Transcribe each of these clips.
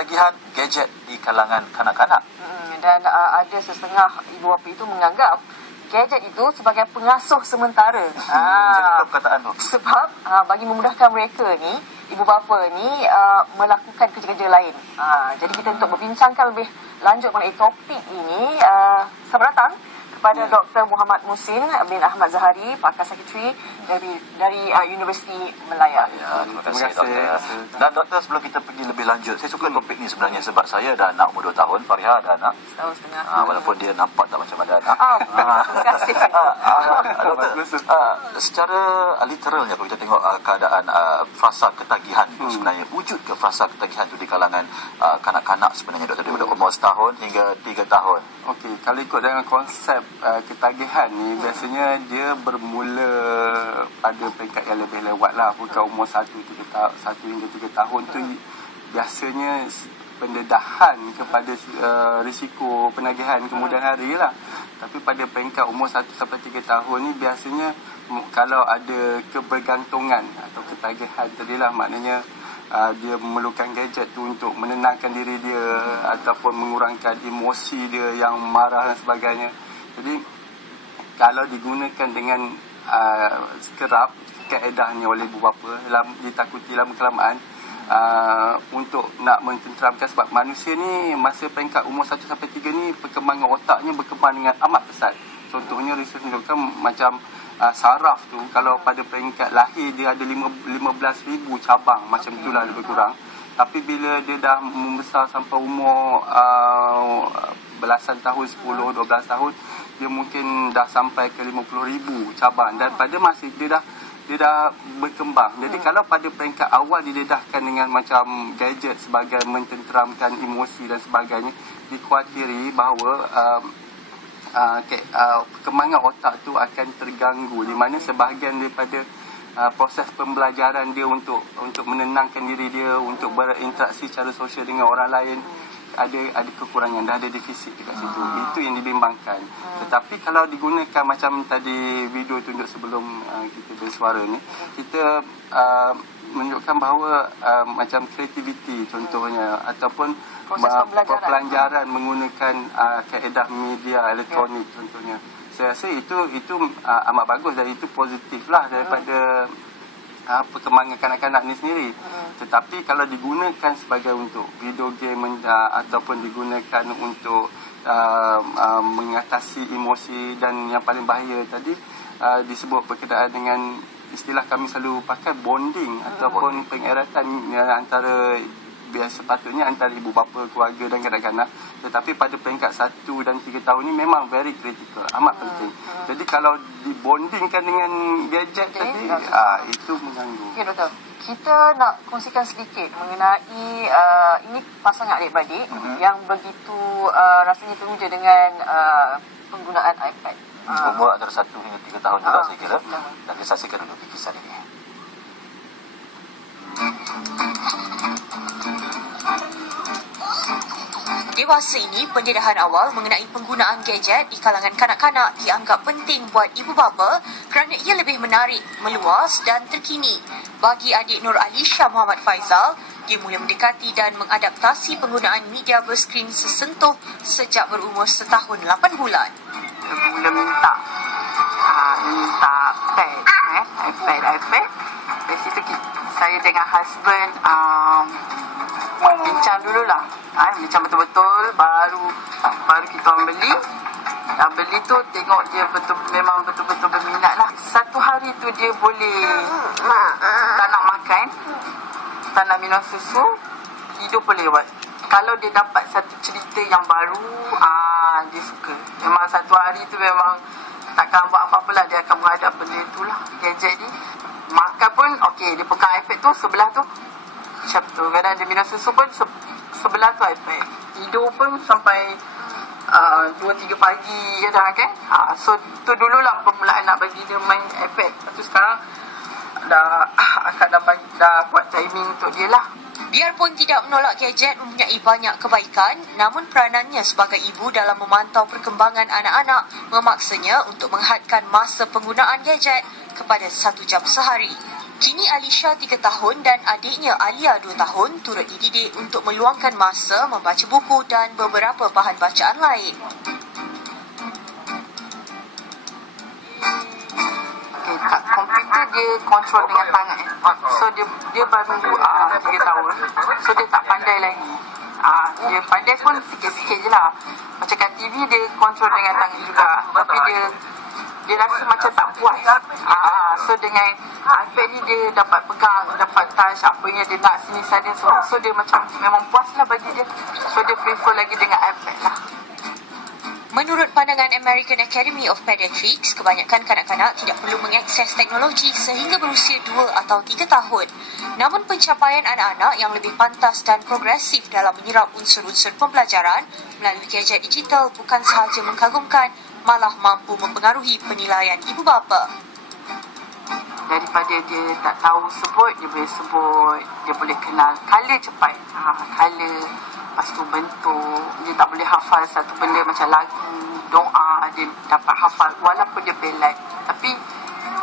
ketagihan gadget di kalangan kanak-kanak. Dan ada setengah ibu bapa itu menganggap gadget itu sebagai pengasuh sementara. Jadi perkataan tu. Sebab bagi memudahkan mereka ni, ibu bapa ni melakukan kerja-kerja lain. Jadi kita untuk berbincangkan lebih lanjut mengenai topik ini, selamat datang kepada Dr. Muhammad Musin bin Ahmad Zahari, pakar psikiatri dari Universiti Melaya. Ya, terima kasih doktor. Dan doktor, sebelum kita pergi lebih lanjut, saya suka topik ni sebenarnya sebab saya ada anak umur 2 tahun, Fariha ada anak. Setahun setengah. Walaupun dia nampak tak macam ada anak. Terima kasih. Doktor, secara literalnya kalau kita tengok keadaan fasa ketagihan itu sebenarnya, wujud ke fasa ketagihan itu di kalangan kanak-kanak sebenarnya doktor, daripada umur setahun hingga 3 tahun? Okey, kalau ikut dengan konsep ketagihan ni, biasanya dia bermula pada peringkat yang lebih lewat lah, bukan umur 1 hingga 3 tahun tu biasanya pendedahan kepada risiko penagihan kemudian hari lah. Tapi pada peringkat umur 1 sampai 3 tahun ni biasanya kalau ada kebergantungan atau ketagihan tadilah, maknanya dia memerlukan gadget tu untuk menenangkan diri dia ataupun mengurangkan emosi dia yang marah dan sebagainya. Jadi kalau digunakan dengan kerap kaedahnya oleh ibu bapa, ditakuti lama kelamaan untuk nak mententeramkan, sebab manusia ni masa peringkat umur 1 sampai 3 ni perkembangan otaknya berkembang dengan amat pesat. Contohnya research menunjukkan macam saraf tu, kalau pada peringkat lahir dia ada 15,000 cabang, macam itulah lebih kurang. Tapi bila dia dah membesar sampai umur belasan tahun, 10-12 tahun, dia mungkin dah sampai ke 50,000 cabang. Dan pada masa dia dah berkembang. Jadi kalau pada peringkat awal didedahkan dengan macam gadget sebagai mententeramkan emosi dan sebagainya, dikhawatiri bahawa perkembangan otak tu akan terganggu, di mana sebahagian daripada proses pembelajaran dia untuk menenangkan diri dia, untuk berinteraksi secara sosial dengan orang lain, ada kekurangan, dah ada defisit dekat situ. Itu yang dibimbangkan. Tetapi kalau digunakan macam tadi video tunjuk sebelum kita bersuara ni, kita menunjukkan bahawa macam kreativiti contohnya, ataupun pembelajaran menggunakan kaedah media elektronik contohnya. Saya rasa itu amat bagus dan itu positif lah daripada perkembangan kanak-kanak ni sendiri. Tetapi kalau digunakan sebagai untuk video game ataupun digunakan untuk mengatasi emosi, dan yang paling bahaya tadi disebut berkenaan dengan istilah kami selalu pakai bonding ataupun pengeratan antara sepatutnya antara ibu bapa, keluarga dan kanak-kanak. Tetapi pada peringkat 1 dan 3 tahun ni memang very critical, amat penting. Jadi kalau dibondingkan dengan gadget tadi, itu mengganggu. Okey doktor, kita nak kongsikan sedikit mengenai ini pasangan adik-beradik yang begitu rasanya teruja dengan penggunaan iPad. Umur antara 1 hingga 3 tahun juga saya kira. Dan kita saksikan dulu kisah ini. Dewasa ini, pendedahan awal mengenai penggunaan gadget di kalangan kanak-kanak dianggap penting buat ibu bapa kerana ia lebih menarik, meluas dan terkini. Bagi adik Nur Alisha Muhammad Faizal, dia mula mendekati dan mengadaptasi penggunaan media berskrin sesentuh sejak berumur setahun 8 bulan. Mula minta iPad. Dari situ saya dengan husband bincang dululah. Bincang betul-betul, baru kita orang beli. Dah beli tu tengok dia memang betul-betul berminat lah. Satu hari tu dia boleh tak nak makan, tak nak minum susu, tidur boleh buat. Kalau dia dapat satu cerita yang baru, dia suka. Memang satu hari tu memang takkan buat apa-apa lah, dia akan menghadap benda tu lah, gadget ni. Makan pun okey, dia pegang iPad tu sebelah tu macam tu. Kadang dia minum susu pun sebelah tu iPad. Tidur pun sampai 2-3 pagi je dah kan. So tu dululah permulaan nak bagi dia main iPad. Lepas tu sekarang dah buat timing untuk dia lah. Biarpun tidak menolak gadget mempunyai banyak kebaikan, namun peranannya sebagai ibu dalam memantau perkembangan anak-anak memaksanya untuk menghadkan masa penggunaan gadget kepada 1 jam sehari. Kini Alisha 3 tahun dan adiknya Alia 2 tahun turut dididik untuk meluangkan masa membaca buku dan beberapa bahan bacaan lain. Kat komputer dia kontrol dengan tangan. So dia baru 3 tahun. So dia tak pandai lagi. Dia pandai pun sikit-sikit je lah. Macam kat TV dia kontrol dengan tangan juga. Tapi dia rasa macam tak puas. So dengan iPad ni dia dapat pegang, dapat touch apa yang dia nak sini sana semua. So dia macam memang puas lah bagi dia. So dia prefer lagi dengan iPad lah. Menurut pandangan American Academy of Pediatrics, kebanyakan kanak-kanak tidak perlu mengakses teknologi sehingga berusia 2 atau 3 tahun. Namun pencapaian anak-anak yang lebih pantas dan progresif dalam menyerap unsur-unsur pembelajaran melalui gadget digital bukan sahaja mengkagumkan, malah mampu mempengaruhi penilaian ibu bapa. Daripada dia tak tahu sebut, dia boleh sebut, dia boleh kenal color cepat. Color, lepas tu bentuk, dia tak boleh hafal satu benda macam lagu, doa, dia dapat hafal walaupun dia pelat. Tapi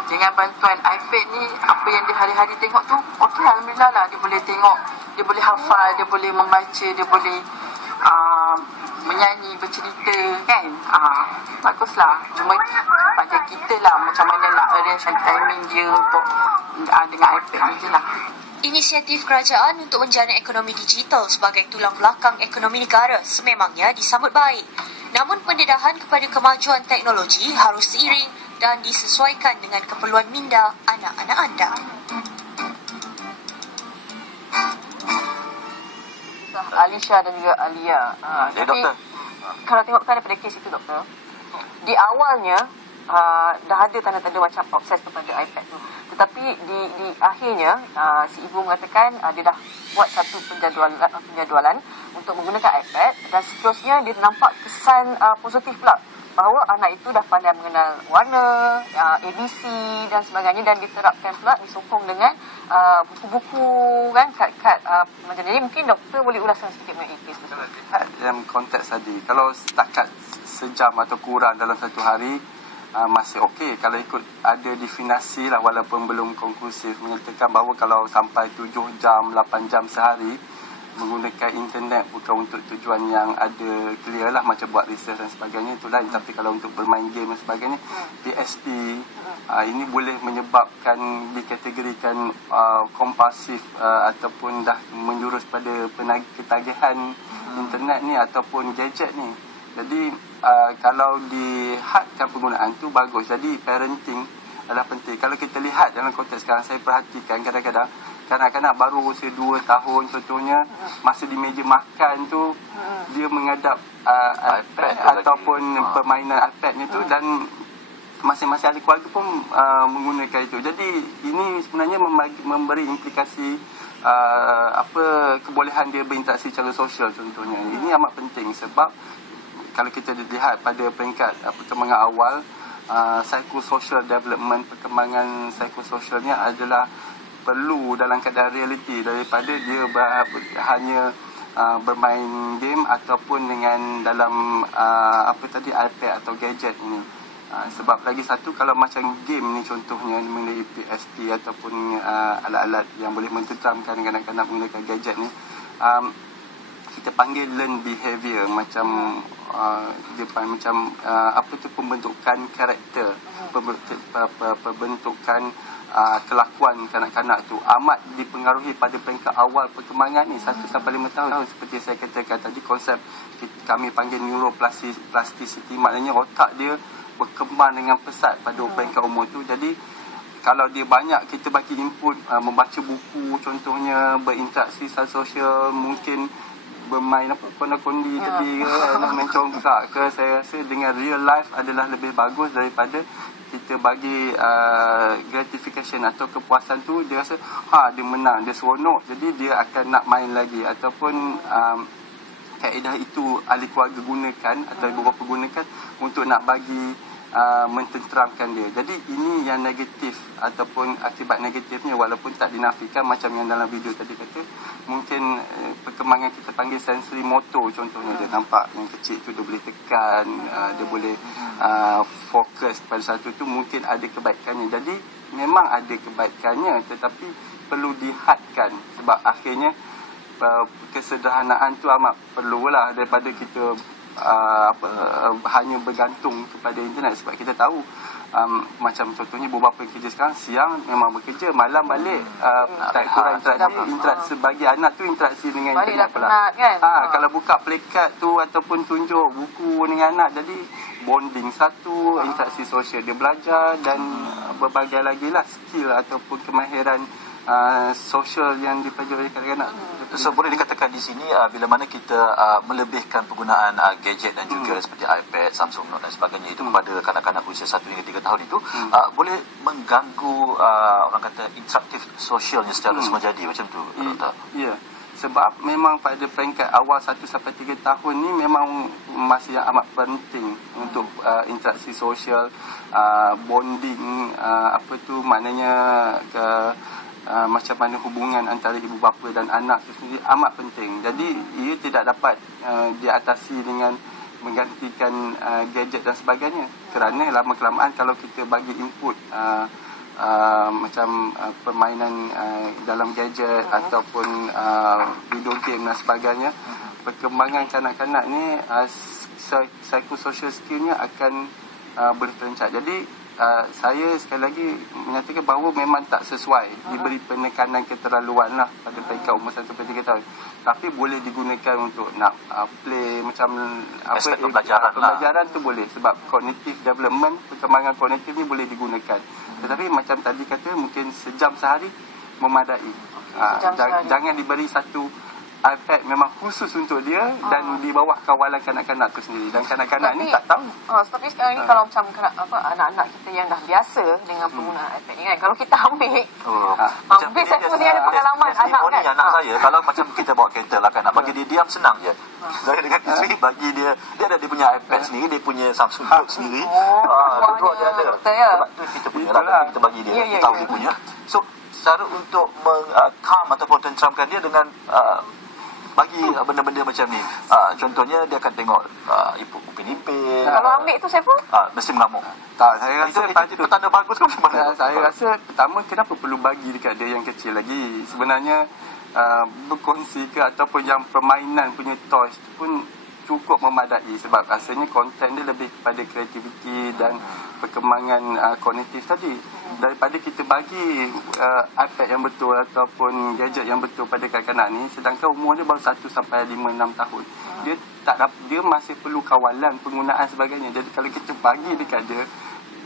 dengan bantuan iPad ni, apa yang dia hari-hari tengok tu, okey, alhamdulillah lah, dia boleh tengok, dia boleh hafal, dia boleh membaca, dia boleh menyanyi, bercerita, kan? Baguslah. Cuma pada kita lah macam mana nak arrange timing dia untuk dengan iPad ni je lah. Inisiatif kerajaan untuk menjana ekonomi digital sebagai tulang belakang ekonomi negara sememangnya disambut baik. Namun pendedahan kepada kemajuan teknologi harus seiring dan disesuaikan dengan keperluan minda anak-anak anda. Alisha dan juga Alia. Tapi doktor. kalau tengokkan daripada kes itu, doktor, di awalnya dah ada tanda-tanda macam obses kepada iPad tu. Tetapi di akhirnya si ibu mengatakan dia dah buat satu penjadualan untuk menggunakan iPad dan seterusnya dia nampak kesan positif pula bahawa anak itu dah pandai mengenal warna, ABC dan sebagainya, dan diterapkan pula, disokong dengan buku-buku kan, kad-kad macam ni. Mungkin doktor boleh ulaskan sedikit mengenai kes tu. Dalam konteks tadi, kalau setakat sejam atau kurang dalam satu hari, masih okey. Kalau ikut ada definisi lah, walaupun belum konklusif, menyatakan bahawa kalau sampai 7 jam, 8 jam sehari menggunakan internet bukan untuk tujuan yang ada clear lah, macam buat research dan sebagainya, itu lain. Tapi kalau untuk bermain game dan sebagainya, PSP, ini boleh menyebabkan dikategorikan kompulsif ataupun dah menjurus pada ketagihan internet ni ataupun gadget ni. Jadi kalau dihadkan penggunaan tu bagus. Jadi parenting adalah penting. Kalau kita lihat dalam konteks sekarang, saya perhatikan kadang-kadang kanak-kanak baru usia 2 tahun contohnya, masa di meja makan tu dia menghadap iPad ataupun permainan iPad ni tu, dan masing-masing ahli keluarga pun menggunakan itu. Jadi ini sebenarnya memberi implikasi kebolehan dia berinteraksi secara sosial contohnya. Ini amat penting sebab kalau kita lihat pada peringkat perkembangan awal, psychosocial development, perkembangan psikososialnya adalah perlu dalam keadaan realiti daripada dia hanya bermain game ataupun dengan dalam iPad atau gadget ini. Sebab lagi satu, kalau macam game ni contohnya mengenai PSP ataupun alat-alat yang boleh mententeramkan kanak-kanak menggunakan gadget ni, kita panggil learn behavior, macam pembentukan karakter, pembentukan kelakuan kanak-kanak tu amat dipengaruhi pada peringkat awal perkembangan ni, 1 sampai 5 tahun. Seperti saya katakan tadi, konsep kami panggil neuroplasticity, maknanya otak dia berkembang dengan pesat pada peringkat umur tu. Jadi kalau dia banyak kita bagi input, membaca buku contohnya, berinteraksi secara sosial, mungkin bermain kondi tadi ke, main congkak ke, saya rasa dengan real life adalah lebih bagus daripada kita bagi gratification atau kepuasan tu. Dia rasa dia menang, dia seronok, jadi dia akan nak main lagi. Ataupun kaedah itu ahli keluarga gunakan atau ibu bapa gunakan untuk nak bagi mententeramkan dia. Jadi ini yang negatif ataupun akibat negatifnya, walaupun tak dinafikan macam yang dalam video tadi kata. Mungkin perkembangan kita panggil sensory motor contohnya, dia nampak yang kecil tu dia boleh tekan, dia boleh fokus pada satu tu, mungkin ada kebaikannya. Jadi memang ada kebaikannya, tetapi perlu dihadkan, sebab akhirnya kesederhanaan tu amat perlulah daripada kita hanya bergantung kepada internet. Sebab kita tahu macam contohnya beberapa yang kerja sekarang, siang memang bekerja, malam balik kurang interaksi bagi anak tu, interaksi dengan internet pula kan? Kalau buka plakat tu ataupun tunjuk buku dengan anak, jadi bonding satu, interaksi sosial dia belajar, dan berbagai lagi lah skill ataupun kemahiran sosial yang dipelajari oleh kanak-kanak. So boleh dikatakan di sini bila mana kita melebihkan penggunaan gadget dan juga seperti iPad, Samsung Note dan sebagainya itu kepada kanak-kanak usia 1 hingga 3 tahun itu boleh mengganggu orang kata interaktif sosialnya secara semajadi macam tu, Doktor? Ya. Sebab memang pada peringkat awal 1 sampai 3 tahun ni memang masih yang amat penting untuk interaksi sosial, bonding, maknanya macam mana hubungan antara ibu bapa dan anak itu sendiri amat penting. Jadi ia tidak dapat diatasi dengan menggantikan gadget dan sebagainya, kerana lama-kelamaan kalau kita bagi input macam permainan dalam gadget ataupun video game dan sebagainya, perkembangan kanak-kanak ni psychosocial skillnya akan boleh terencap. Jadi saya sekali lagi menyatakan bahawa memang tak sesuai diberi penekanan keterlaluan lah pada peringkat umur 1-3 tahun, tapi boleh digunakan untuk nak play macam aspek pembelajaran tu boleh, sebab cognitive development, perkembangan kognitif ni boleh digunakan. Tetapi macam tadi kata, mungkin sejam sehari memadai. Jangan diberi satu iPad memang khusus untuk dia dan di bawah kawalan kanak-kanak tu sendiri, dan kanak-kanak ni tak tahu. Tapi sekarang ni kalau macam anak-anak kita yang dah biasa dengan penggunaan iPad ni kan, kalau kita ambil satu mesti ada pengalaman anak kan. Anak saya kalau macam kita bawa kereta lah kan, nak bagi dia diam senang je. Saya dengan isteri bagi dia ada dia punya iPad sendiri, dia punya Samsung Note sendiri. Dua dia ada. Sebab tu kita punya lah, kita bagi dia, kita tahu dia punya. So cara untuk calm ataupun tenteramkan dia dengan bagi benda-benda macam ni. Contohnya dia akan tengok Upin Ipin. Kalau ambil tu saya pun mesti mengamuk. Tak, saya rasa itu petanda bagus ke macam mana? Saya rasa pertama, kenapa perlu bagi dekat dia yang kecil lagi? Sebenarnya berkongsi ke ataupun yang permainan punya toys pun cukup memadai, sebab rasanya konten dia lebih kepada kreativiti dan perkembangan kognitif tadi, daripada kita bagi iPad yang betul ataupun gadget yang betul pada kanak-kanak ni, sedangkan umur dia baru 1 sampai 5-6 tahun. Dia masih perlu kawalan penggunaan sebagainya. Jadi kalau kita bagi dekat dia,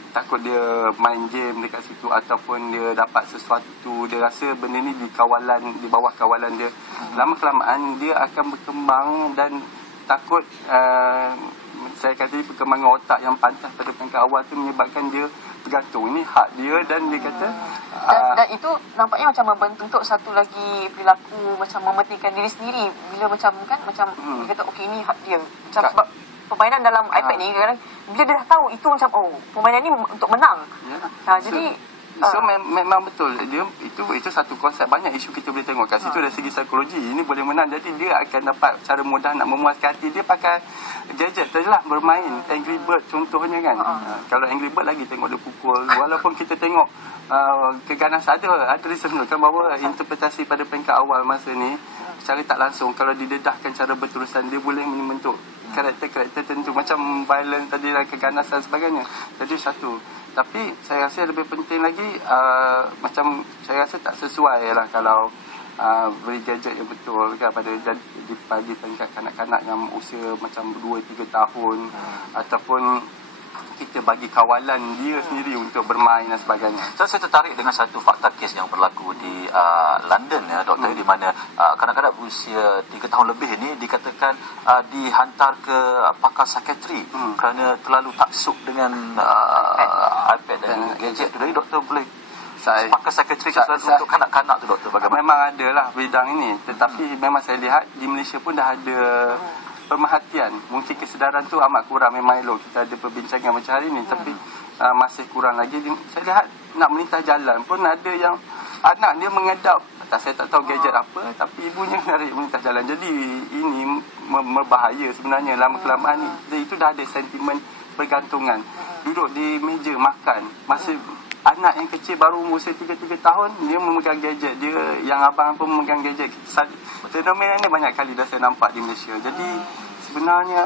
takut dia main game dekat situ ataupun dia dapat sesuatu, dia rasa benda ni di bawah kawalan dia, lama-kelamaan dia akan berkembang, dan takut saya kata perkembangan otak yang pantas pada peringkat awal tu menyebabkan dia bergantung. Ini hak dia, dan dia kata dan itu nampaknya macam membentuk satu lagi perilaku macam mementingkan diri sendiri bila macam dia kata okey ini hak dia macam sebab permainan dalam iPad ni kadang-kadang bila dia dah tahu itu macam permainan ni untuk menang. Jadi so memang betul dia itu satu konsep. Banyak isu kita boleh tengok kat situ dari segi psikologi. Ini boleh menang, jadi dia akan dapat cara mudah nak memuaskan hati dia pakai gadget sajalah, bermain Angry Bird contohnya kan. Kalau Angry Bird lagi tengok dia pukul, walaupun kita tengok keganasan ada disebutkan bahawa interpretasi pada peringkat awal masa ni secara tak langsung, kalau didedahkan cara berterusan, dia boleh membentuk karakter-karakter tertentu macam violent tadi dan keganasan sebagainya. Jadi satu. Tapi saya rasa lebih penting lagi, macam saya rasa tak sesuai lah kalau beri gadget yang betul kan pada pagi peringkat kanak-kanak yang usia macam 2-3 tahun, ataupun kita bagi kawalan dia sendiri untuk bermain dan sebagainya. Saya tertarik dengan satu fakta kes yang berlaku di London ya Doktor, di mana kanak-kanak berusia 3 tahun lebih ini dikatakan dihantar ke pakar psikiatri kerana terlalu taksub dengan iPad dan gadget tu. Jadi Doktor boleh pakar psikiatri untuk kanak-kanak tu Doktor bagaimana? Memang ada lah bidang ini, tetapi memang saya lihat di Malaysia pun dah ada pemerhatian. Mungkin kesedaran tu amat kurang. Memang elok kita ada perbincangan macam hari ni, tapi masih kurang lagi. Saya lihat nak melintas jalan pun ada yang anak dia mengadap, saya tak tahu gadget apa, tapi ibunya menarik melintas jalan. Jadi ini berbahaya sebenarnya lama-kelamaan ni. Itu dah ada sentimen bergantungan. Duduk di meja makan masih anak yang kecil baru umur usia 3 tahun, dia memegang gadget. Dia, yang abang pun memegang gadget. Fenomena ni banyak kali dah saya nampak di Malaysia. Jadi sebenarnya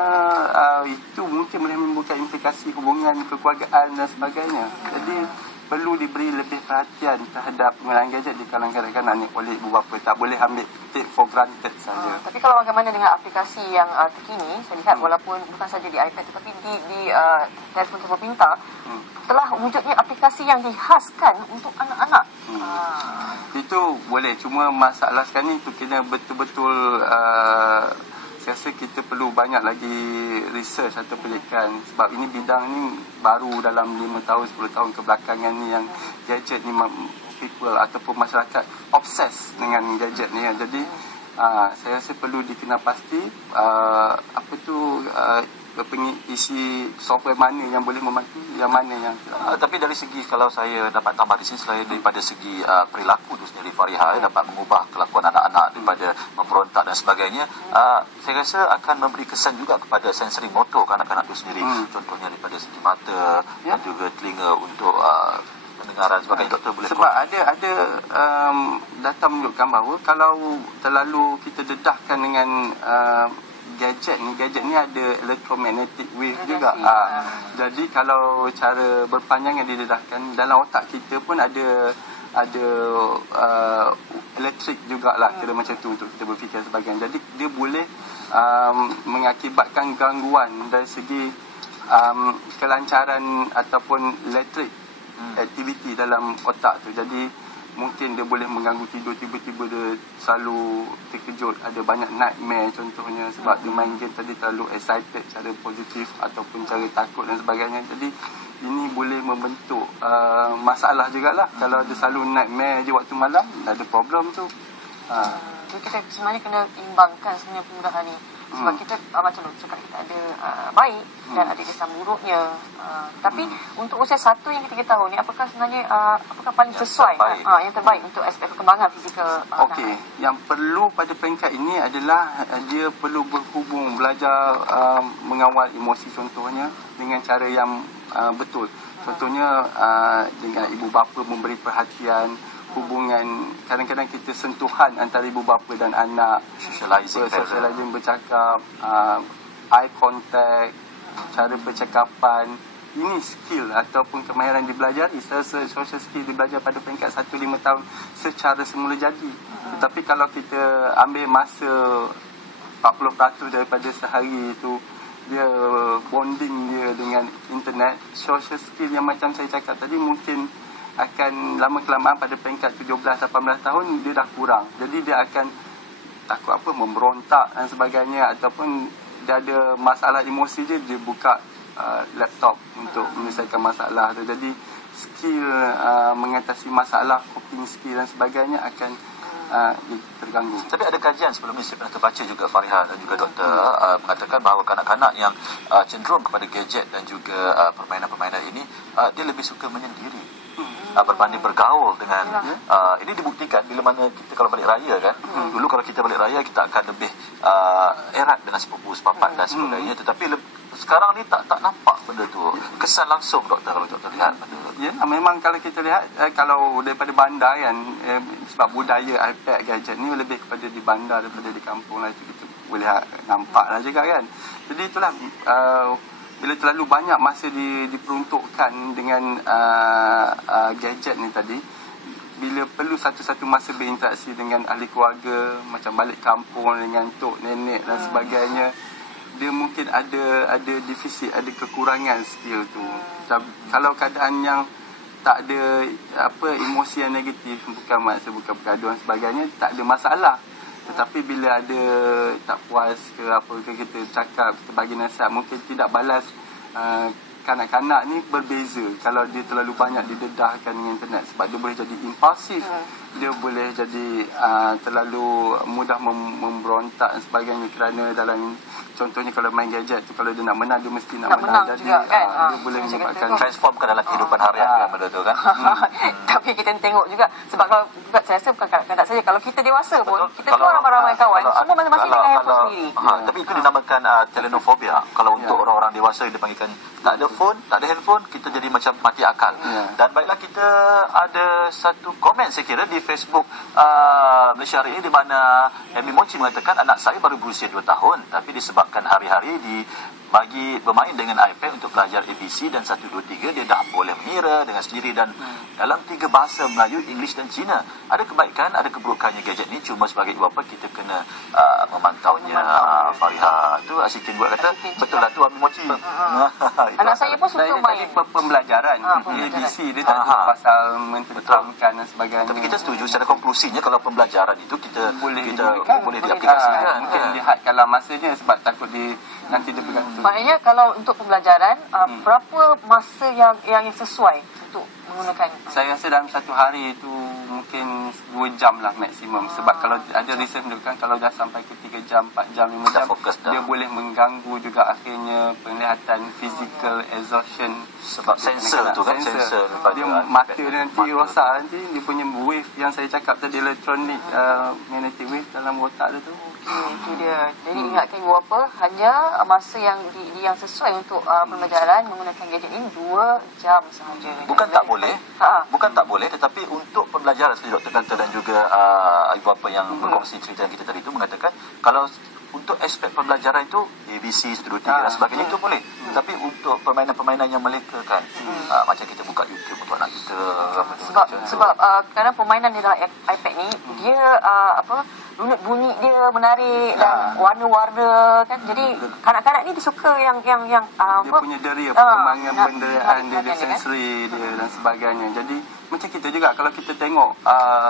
itu mungkin boleh menimbulkan implikasi hubungan kekeluargaan dan sebagainya. Jadi perlu diberi lebih perhatian terhadap penggunaan gadget di kalangan kanak-kanak ni oleh ibu bapa. Tak boleh ambil take for granted saja. Tapi kalau bagaimana dengan aplikasi yang terkini, saya lihat walaupun bukan saja di iPad tetapi di telefon-telefon pintar, telah wujudnya aplikasi yang dihaskan untuk anak-anak. Itu boleh, cuma masalah sekarang ni tu kena betul-betul saya rasa kita perlu banyak lagi research atau penelitian, sebab ini bidang ni baru dalam 5 tahun 10 tahun kebelakangan ni yang gadget ni people ataupun masyarakat obses dengan gadget ni. Jadi saya rasa perlu dikenal pasti isi software mana yang boleh membantu, yang mana yang tapi dari segi, kalau saya dapat tambah di sini, selain daripada segi perilaku itu sendiri, Fariha dapat mengubah kelakuan anak-anak daripada memberontak dan sebagainya, saya rasa akan memberi kesan juga kepada sensori motor kanak-kanak itu sendiri. Contohnya daripada segi mata dan juga telinga untuk pendengaran sebagainya. Doktor boleh sebab ada data menunjukkan bahawa kalau terlalu kita dedahkan dengan gadget ni ada electromagnetic wave juga. Jadi kalau cara berpanjang yang didedahkan, dalam otak kita pun ada elektrik jugalah, kira macam tu untuk kita berfikir sebagainya. Jadi dia boleh mengakibatkan gangguan dari segi kelancaran ataupun elektrik aktiviti dalam otak tu. Jadi mungkin dia boleh mengganggu tidur, tiba-tiba dia selalu terkejut, ada banyak nightmare contohnya, sebab dia main game tadi terlalu excited cara positif ataupun cara takut dan sebagainya. Jadi ini boleh membentuk masalah jugalah. Kalau dia selalu nightmare je waktu malam, ada problem tu. Jadi kita sebenarnya kena imbangkan sebenarnya penggunaan ni. Sebab kita macam doktor cakap, kita ada baik dan ada kesan buruknya. Tapi untuk usia 1 hingga 3 tahun ni, apakah sebenarnya apakah paling sesuai yang terbaik untuk aspek perkembangan fizikal anak? Okey, yang perlu pada peringkat ini adalah dia perlu berhubung, belajar mengawal emosi contohnya dengan cara yang betul. Contohnya dengan ibu bapa memberi perhatian, hubungan, kadang-kadang kita sentuhan antara ibu bapa dan anak, socializing bercakap, eye contact, cara percakapan. Ini skill ataupun kemahiran dibelajari. Social skill dibelajar pada peringkat 1-5 tahun secara semula jadi. Tetapi kalau kita ambil masa 40% daripada sehari itu, dia bonding dia dengan internet, social skill yang macam saya cakap tadi mungkin akan lama-kelamaan pada peringkat 17-18 tahun dia dah kurang. Jadi dia akan takut memberontak dan sebagainya, ataupun dia ada masalah emosi je, dia buka laptop untuk menyelesaikan masalah tu. Jadi skill mengatasi masalah, coping skill dan sebagainya akan terganggu. Tapi ada kajian sebelum ni saya pernah terbaca juga, Fariha dan juga doktor, mengatakan bahawa kanak-kanak yang cenderung kepada gadget dan juga permainan-permainan ini, dia lebih suka menyendiri berbanding bergaul dengan ini dibuktikan bila mana kita kalau balik raya kan, dulu kalau kita balik raya kita akan lebih erat dengan sepupu sepapat dan sebagainya, tetapi sekarang ni tak nampak benda tu kesan langsung. Doktor, kalau doktor lihat benda ya, memang kalau kita lihat kalau daripada bandar kan, sebab budaya iPad gadget ni lebih kepada di bandar daripada di kampung lah, itu kita boleh nampak lah juga kan. Jadi itulah bila terlalu banyak masa diperuntukkan dengan gadget ni tadi, bila perlu satu-satu masa berinteraksi dengan ahli keluarga, macam balik kampung dengan tok, nenek dan sebagainya, dia mungkin ada defisit, ada kekurangan skill tu. Kalau keadaan yang tak ada emosi yang negatif, bukan bergaduh dan sebagainya, tak ada masalah. Tetapi bila ada tak puas ke apa ke, kita cakap, kita bagi nasihat, mungkin tidak balas. Kanak-kanak ni berbeza kalau dia terlalu banyak didedahkan dengan internet, sebab dia boleh jadi impulsif. dia boleh jadi terlalu mudah memberontak dan sebagainya, kerana dalam contohnya kalau main gadget tu, kalau dia nak menang dia mesti nak menang. menang Jadi juga, kan? dia boleh menyebabkan transformkan dalam kehidupan harian kan, benda tu kan. Tapi kita tengok juga, sebab kalau juga saya rasa bukan kanak-kanak saja, kalau kita dewasa pun Betul. kita keluar ramai-ramai kawan, semua masing-masing dengan handphone sendiri. Tapi itu dinamakan telenofobia. Kalau untuk orang-orang dewasa dia panggilkan tak ada phone, tak ada handphone, kita jadi macam mati akal. Dan baiklah, kita ada satu komen saya kira di Facebook Malaysia hari ini, di mana Amy Mochi mengatakan anak saya baru berusia 2 tahun tapi disebabkan hari-hari bagi bermain dengan iPad untuk belajar ABC dan 1, 2, 3 dia dah boleh mengira dengan sendiri dan dalam 3 bahasa Melayu, English dan Cina. Ada kebaikan, ada keburukannya gadget ni, cuma sebagai ibu bapa kita kena memantaunya. Fariha tu Asikin buat kata betul lah tu Amy Mochi. Anak saya pun suka main pembelajaran. ABC dia tak ada pasal mententukan dan sebagainya. Tapi kita setuju secara konklusinya kalau pembelajaran itu kita boleh diaplikasikan kan. Lihat kalau masanya, sebab takut nanti dia bergantung. Maknanya kalau untuk pembelajaran, berapa masa yang sesuai untuk menggunakan? Saya rasa dalam satu hari itu mungkin 2 jam lah maksimum. Sebab kalau ada research menunjukkan kalau dah sampai ke 3 jam, 4 jam, 5 jam, dia boleh mengganggu juga akhirnya penglihatan, physical exhaustion. Sebab sensor tu kan, sensor dia mata dia nanti rosak, nanti dia punya wave yang saya cakap tadi, electronic magnetic wave dalam otak dia tu. Itu dia. Jadi ingatkan ibu bapa, hanya masa yang sesuai untuk pembelajaran menggunakan gadget ini 2 jam sahaja. Bukan tak boleh, bukan tak boleh, tetapi untuk pembelajaran seperti Dr. kata dan juga ibu bapa yang berkongsi cerita yang kita tadi itu mengatakan kalau untuk aspek pembelajaran itu ABC, 1, 2, 3 dan sebagainya itu boleh. Tapi untuk permainan-permainan yang melekakan, macam kita buka YouTube untuk anak kita, sebab kadang permainan di dalam iPad ni dia runut bunyi dia menarik dan warna-warna kan. Jadi kanak-kanak ni dia suka yang dia punya deria perkembangan penderaan dia sensori dia dan sebagainya. Jadi macam kita juga, kalau kita tengok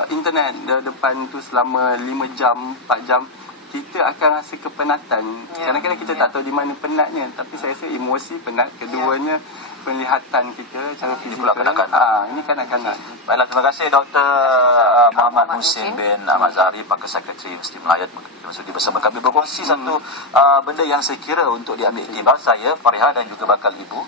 internet depan tu selama 5 jam, 4 jam, kita akan rasa kepenatan. Kadang-kadang kita tak tahu di mana penatnya, tapi saya rasa emosi penat. Keduanya penglihatan kita, cara fizikal. Ini pula kanak-kanak. Ini kanak-kanak. Baiklah, terima kasih Dr. Muhammad Muhsin bin Ahmad Zahari, Pakar Sekretari Universiti Melayu, sudi bersama kami berkongsi satu benda yang saya kira untuk diambil iktibar, saya, Fariha dan juga bakal ibu.